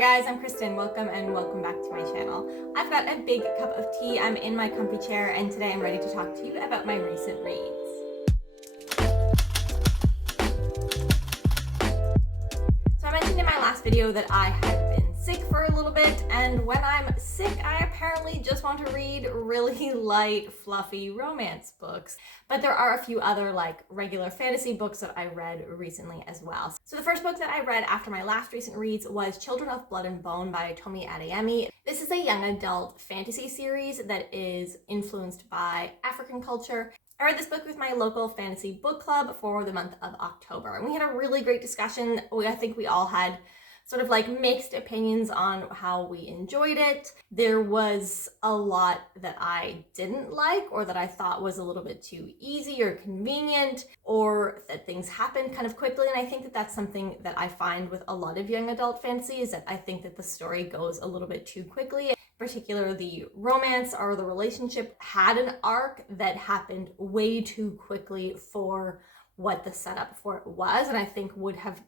guys, I'm Kristen. Welcome back to my channel. I've got a big cup of tea, I'm in my comfy chair, and today I'm ready to talk to you about my recent reads. So I mentioned in my last video that I had been sick for a little bit, and when I'm sick, I apparently just want to read really light, fluffy romance books. But there are a few other regular fantasy books that I read recently as well. So the first book that I read after my last recent reads was Children of Blood and Bone by Tomi Adeyemi. This is a young adult fantasy series that is influenced by African culture. I read this book with my local fantasy book club for the month of October, and we had a really great discussion. I think we all had sort of mixed opinions on how we enjoyed it. There was a lot that I didn't like, or that I thought was a little bit too easy or convenient, or that things happened kind of quickly. And I think that that's something that I find with a lot of young adult fantasy, is that I think that the story goes a little bit too quickly. Particularly the romance or the relationship had an arc that happened way too quickly for what the setup for it was, and I think would have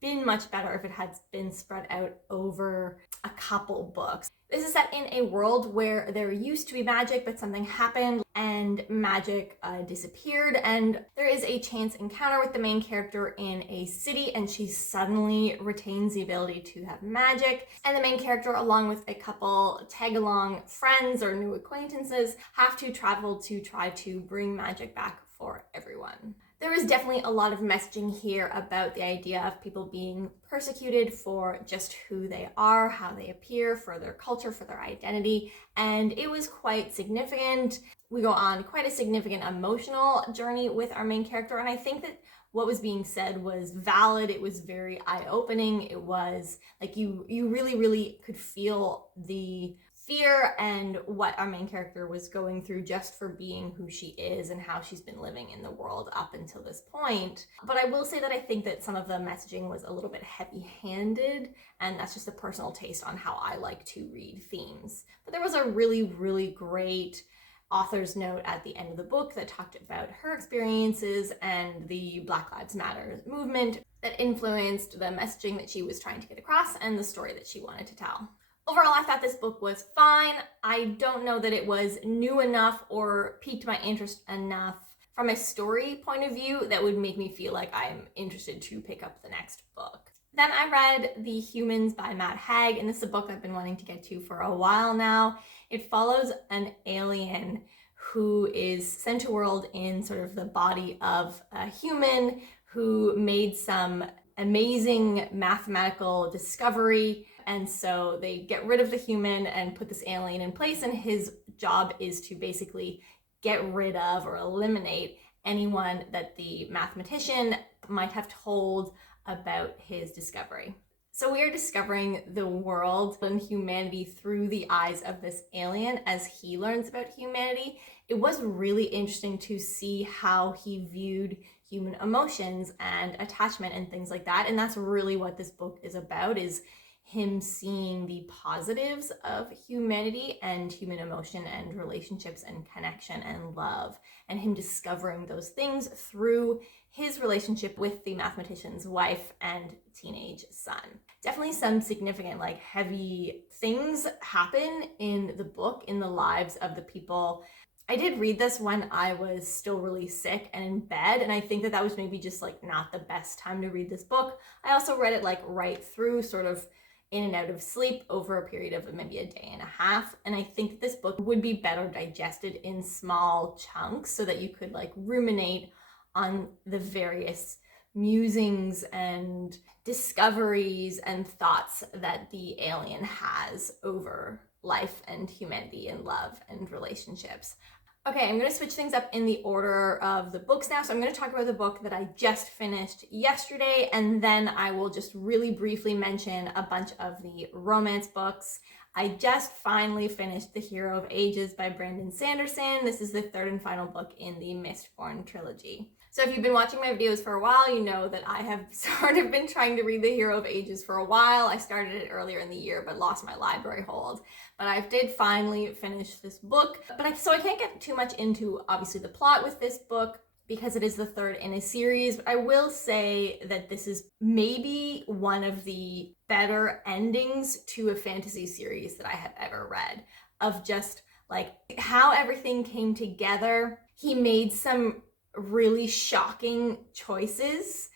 been much better if it had been spread out over a couple books. This is set in a world where there used to be magic, but something happened and magic disappeared, and there is a chance encounter with the main character in a city, and she suddenly retains the ability to have magic, and the main character, along with a couple tag-along friends or new acquaintances, have to travel to try to bring magic back for everyone. There is definitely a lot of messaging here about the idea of people being persecuted for just who they are, how they appear, for their culture, for their identity, and it was quite significant. We go on quite a significant emotional journey with our main character, and I think that what was being said was valid. It was very eye-opening. It was like you really could feel the fear and what our main character was going through just for being who she is and how she's been living in the world up until this point. But I will say that I think that some of the messaging was a little bit heavy-handed, and that's just a personal taste on how I like to read themes. But there was a really great author's note at the end of the book that talked about her experiences and the Black Lives Matter movement that influenced the messaging that she was trying to get across and the story that she wanted to tell. Overall, I thought this book was fine. I don't know that it was new enough or piqued my interest enough from a story point of view that would make me feel like I'm interested to pick up the next book. Then I read The Humans by Matt Haig, and this is a book I've been wanting to get to for a while now. It follows an alien who is sent to world in sort of the body of a human who made some amazing mathematical discovery, and so they get rid of the human and put this alien in place, and his job is to basically get rid of or eliminate anyone that the mathematician might have told about his discovery. So we are discovering the world and humanity through the eyes of this alien as he learns about humanity. It was really interesting to see how he viewed human emotions and attachment and things like that. And that's really what this book is about, is him seeing the positives of humanity and human emotion and relationships and connection and love, and him discovering those things through his relationship with the mathematician's wife and teenage son. Definitely some significant, heavy things happen in the book, in the lives of the people. I did read this when I was still really sick and in bed, and I think that that was maybe just not the best time to read this book. I also read it right through, sort of in and out of sleep over a period of maybe a day and a half, and I think that this book would be better digested in small chunks so that you could ruminate on the various musings and discoveries and thoughts that the alien has over life and humanity and love and relationships. Okay, I'm going to switch things up in the order of the books now. So I'm going to talk about the book that I just finished yesterday, and then I will just really briefly mention a bunch of the romance books. I just finally finished The Hero of Ages by Brandon Sanderson. This is the third and final book in the Mistborn trilogy. So if you've been watching my videos for a while, you know that I have sort of been trying to read The Hero of Ages for a while. I started it earlier in the year, but lost my library hold. But I did finally finish this book. So I can't get too much into, obviously, the plot with this book, because it is the third in a series. But I will say that this is maybe one of the better endings to a fantasy series that I have ever read, of just like how everything came together. He made some really shocking choices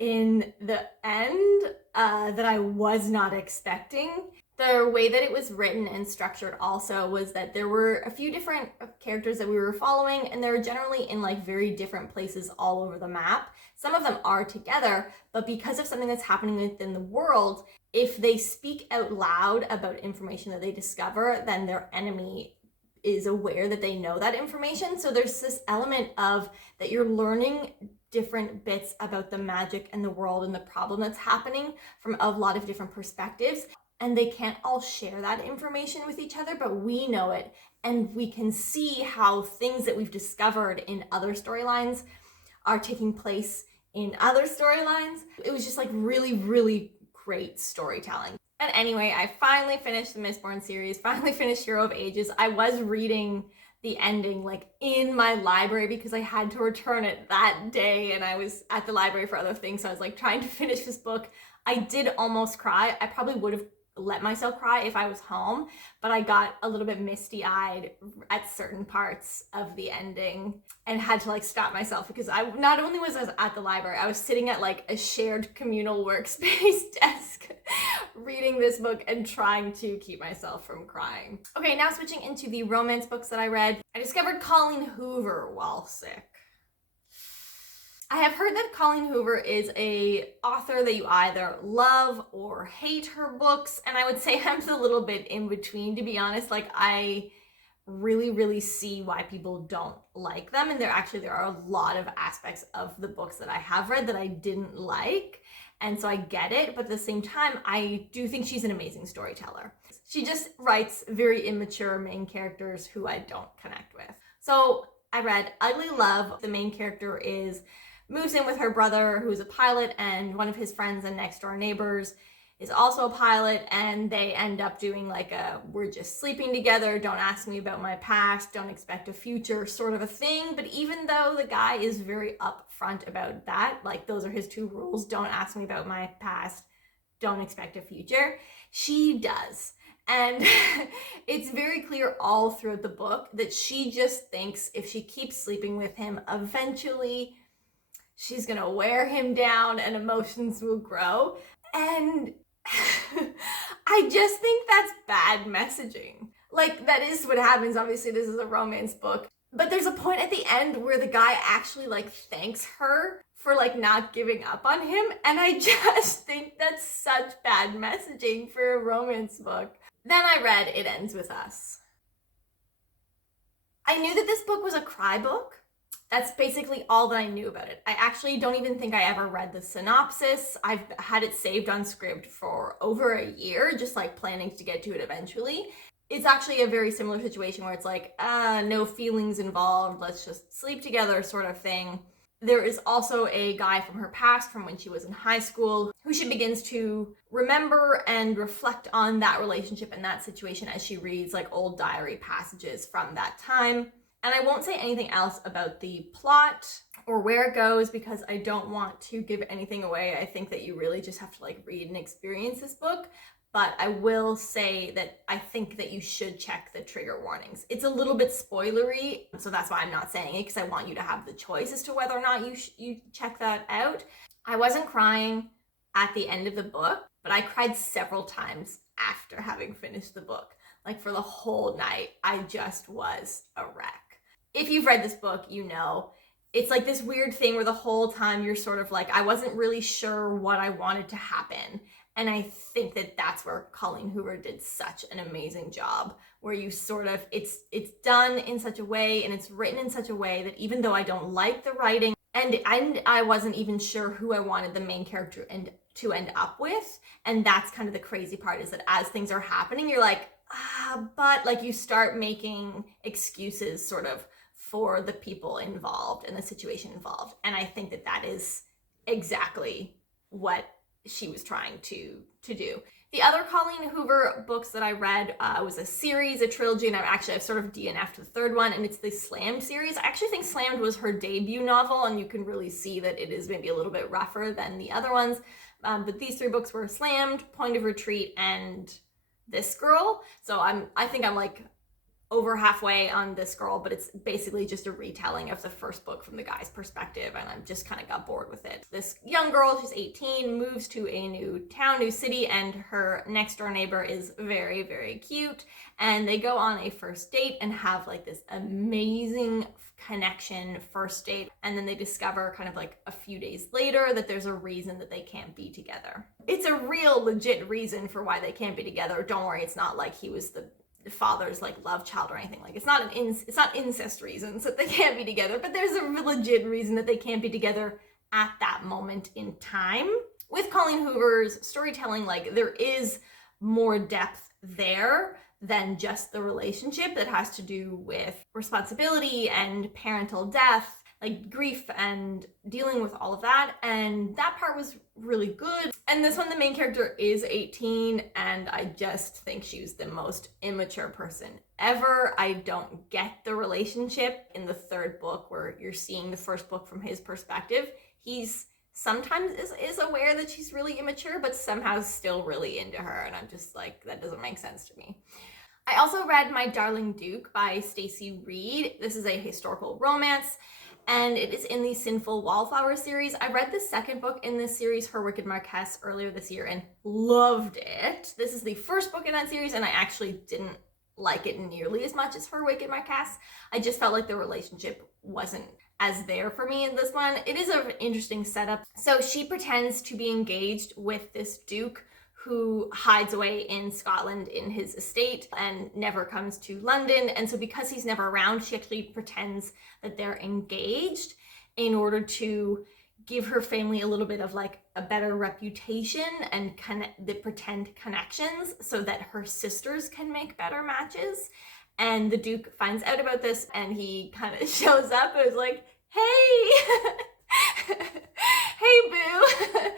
in the end that I was not expecting. The way that it was written and structured also was that there were a few different characters that we were following, and they were generally in like very different places all over the map. Some of them are together, but because of something that's happening within the world, if they speak out loud about information that they discover, then their enemy is aware that they know that information. So there's this element of that you're learning different bits about the magic and the world and the problem that's happening from a lot of different perspectives. And they can't all share that information with each other, but we know it. And we can see how things that we've discovered in other storylines are taking place in other storylines. It was just like really, really great storytelling. And anyway, I finally finished the Mistborn series, finally finished Hero of Ages. I was reading the ending like in my library because I had to return it that day and I was at the library for other things. So I was like trying to finish this book. I did almost cry. I probably would have let myself cry if I was home, but I got a little bit misty-eyed at certain parts of the ending and had to like stop myself because I not only was I at the library, I was sitting at like a shared communal workspace desk reading this book and trying to keep myself from crying. Okay, now switching into the romance books that I read. I discovered Colleen Hoover while sick. I have heard that Colleen Hoover is a author that you either love or hate her books, and I would say I'm a little bit in between, to be honest. Like, I really, really see why people don't like them, and there are a lot of aspects of the books that I have read that I didn't like, and so I get it, but at the same time, I do think she's an amazing storyteller. She just writes very immature main characters who I don't connect with. So I read Ugly Love. The main character moves in with her brother, who's a pilot, and one of his friends and next door neighbors is also a pilot, and they end up doing like we're just sleeping together, don't ask me about my past, don't expect a future sort of a thing. But even though the guy is very upfront about that, like those are his two rules, don't ask me about my past, don't expect a future, she does. And it's very clear all throughout the book that she just thinks if she keeps sleeping with him, eventually she's gonna wear him down and emotions will grow. And I just think that's bad messaging. Like, that is what happens. Obviously, this is a romance book. But there's a point at the end where the guy actually, like, thanks her for, like, not giving up on him. And I just think that's such bad messaging for a romance book. Then I read It Ends With Us. I knew that this book was a cry book. That's basically all that I knew about it. I actually don't even think I ever read the synopsis. I've had it saved on Scribd for over a year, just like planning to get to it eventually. It's actually a very similar situation where it's like, no feelings involved, let's just sleep together sort of thing. There is also a guy from her past, from when she was in high school, who she begins to remember and reflect on that relationship and that situation as she reads like old diary passages from that time. And I won't say anything else about the plot or where it goes because I don't want to give anything away. I think that you really just have to like read and experience this book. But I will say that I think that you should check the trigger warnings. It's a little bit spoilery, so that's why I'm not saying it, because I want you to have the choice as to whether or not you check that out. I wasn't crying at the end of the book, but I cried several times after having finished the book. Like for the whole night, I just was a wreck. If you've read this book, you know, it's like this weird thing where the whole time you're sort of like, I wasn't really sure what I wanted to happen. And I think that that's where Colleen Hoover did such an amazing job, where you sort of, it's done in such a way and it's written in such a way that even though I don't like the writing and I wasn't even sure who I wanted the main character to end up with. And that's kind of the crazy part, is that as things are happening, you're like, but like you start making excuses sort of for the people involved and the situation involved. And I think that that is exactly what she was trying to do. The other Colleen Hoover books that I read was a series, a trilogy, and I've sort of DNF'd the third one, and it's the Slammed series. I actually think Slammed was her debut novel, and you can really see that it is maybe a little bit rougher than the other ones. But these 3 books were Slammed, Point of Retreat, and This Girl. So I think I'm like over halfway on This Girl, but it's basically just a retelling of the first book from the guy's perspective, and I just kind of got bored with it. This young girl, she's 18, moves to a new town, new city, and her next door neighbor is very, very cute, and they go on a first date and have like this amazing connection first date, and then they discover kind of like a few days later that there's a reason that they can't be together. It's a real legit reason for why they can't be together. Don't worry, it's not like he was the father's like love child or anything. Like it's not incest reasons that they can't be together, but there's a legit reason that they can't be together at that moment in time. With Colleen Hoover's storytelling, like there is more depth there than just the relationship that has to do with responsibility and parental death, like grief and dealing with all of that, and that part was really good. And this one, the main character is 18, and I just think she was the most immature person ever. I don't get the relationship in the 3rd book where you're seeing the first book from his perspective. He's sometimes is aware that she's really immature, but somehow still really into her, and I'm just like, that doesn't make sense to me. I also read My Darling Duke by Stacey Reid. This is a historical romance, and it is in the Sinful Wallflower series. I read the 2nd book in this series, Her Wicked Marquess, earlier this year and loved it. This is the 1st book in that series, and I actually didn't like it nearly as much as Her Wicked Marquess. I just felt like the relationship wasn't as there for me in this one. It is an interesting setup. So she pretends to be engaged with this duke who hides away in Scotland in his estate and never comes to London. And so because he's never around, she actually pretends that they're engaged in order to give her family a little bit of like a better reputation and the pretend connections so that her sisters can make better matches. And the Duke finds out about this, and he kind of shows up and is like, hey, hey boo.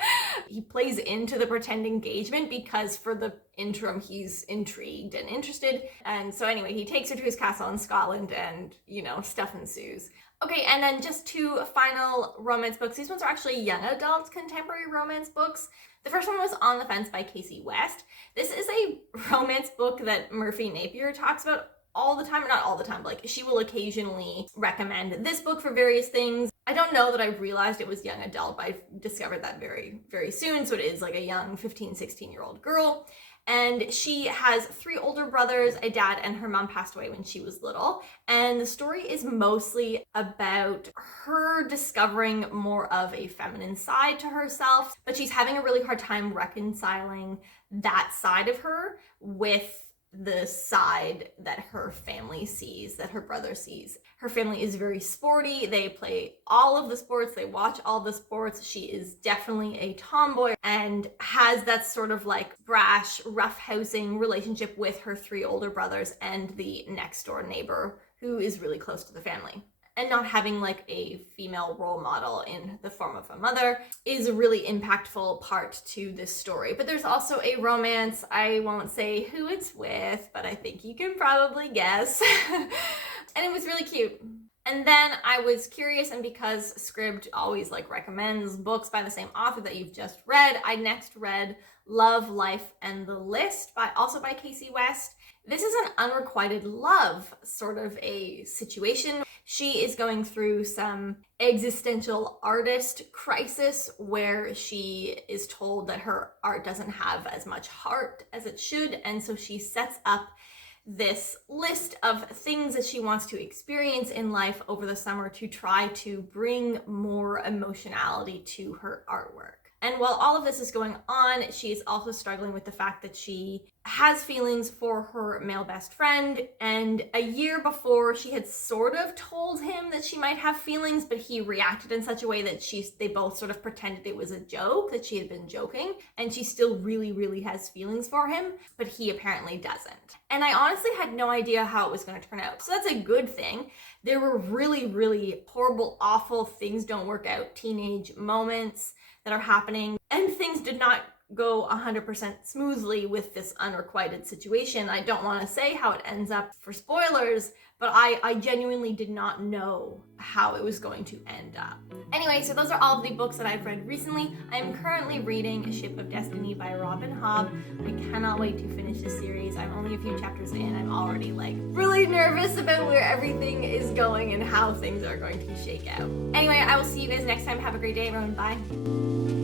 He plays into the pretend engagement because for the interim he's intrigued and interested. And so anyway, he takes her to his castle in Scotland, and you know, stuff ensues. Okay, and then just 2 final romance books. These ones are actually young adult contemporary romance books. The first one was On the Fence by Casey West. This is a romance book that Murphy Napier talks about all the time, or not all the time, but like she will occasionally recommend this book for various things. I don't know that I realized it was young adult, but I discovered that very, very soon. So it is like a young 15, 16-year-old girl. And she has 3 older brothers, a dad, and her mom passed away when she was little. And the story is mostly about her discovering more of a feminine side to herself, but she's having a really hard time reconciling that side of her with the side that her family sees, that her brother sees. Her family is very sporty. They play all of the sports. They watch all the sports. She is definitely a tomboy and has that sort of like brash, roughhousing relationship with her 3 older brothers and the next door neighbor who is really close to the family. And not having like a female role model in the form of a mother is a really impactful part to this story. But there's also a romance. I won't say who it's with, but I think you can probably guess. And it was really cute. And then I was curious, and because Scribd always like recommends books by the same author that you've just read, I next read Love, Life, and the List also by Casey West. This is an unrequited love sort of a situation. She is going through some existential artist crisis where she is told that her art doesn't have as much heart as it should, and so she sets up this list of things that she wants to experience in life over the summer to try to bring more emotionality to her artwork. And while all of this is going on, she's also struggling with the fact that she has feelings for her male best friend. And a year before, she had sort of told him that she might have feelings, but he reacted in such a way that they both sort of pretended it was a joke, that she had been joking. And she still really, really has feelings for him, but he apparently doesn't. And I honestly had no idea how it was going to turn out. So that's a good thing. There were really, really horrible, awful things don't work out, teenage moments that are happening, and things did not go 100% smoothly with this unrequited situation. I don't want to say how it ends up for spoilers, but I genuinely did not know how it was going to end up. Anyway, so those are all of the books that I've read recently. I am currently reading A Ship of Destiny by Robin Hobb. I cannot wait to finish this series. I'm only a few chapters in. I'm already like really nervous about where everything is going and how things are going to shake out. Anyway, I will see you guys next time. Have a great day, everyone. Bye.